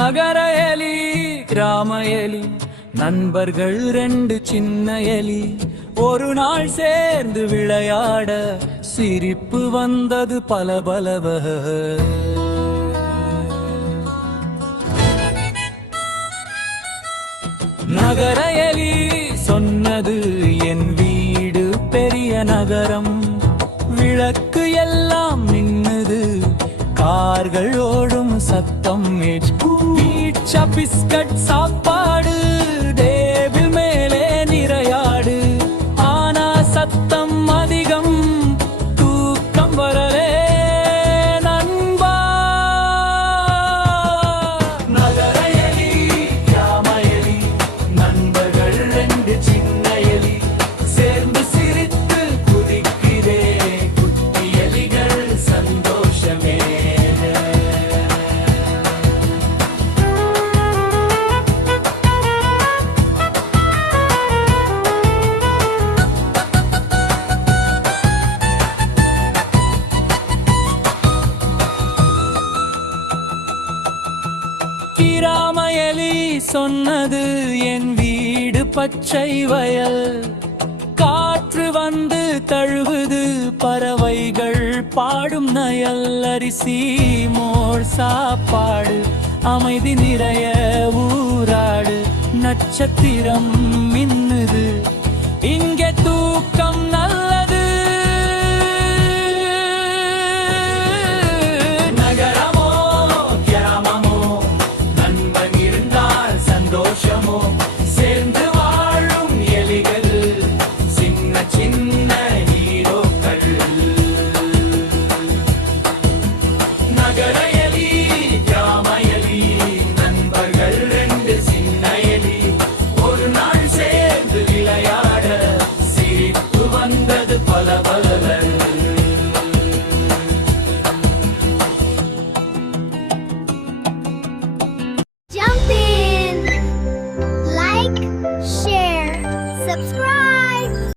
நகர எலி கிராம எலி நண்பர்கள் 2 சின்ன எலி ஒரு நாள் சேர்ந்து விளையாட சிரிப்பு வந்தது பலபலவ. நகர எலி சொன்னது என் வீடு பெரிய நகரம், விளக்கு எல்லாம் மின்னுது, கார்கள் ஓடும் சத்தம், பீட்சா பிஸ்கட் சாப்பாடு, டேபிள் மேலே நிறையாடு. ஆனா சத்தம் அதிகம், தூக்கம் வரலே நண்பா. நகர எலி கிராம எலி நண்பர்கள் 2 சின்ன எலி சேர்ந்து சிரித்து குதிக்கிறே குட்டி எலிகள் சந்தோஷமே. கிராம எலி சொன்னது என் வீடு பச்சை வயல், காற்று வந்து தழுவுது, பறவைகள் பாடும் நயல், அரிசி மோர் சாப்பாடு, அமைதி நிறைய ஊராடு, நட்சத்திரம் மின்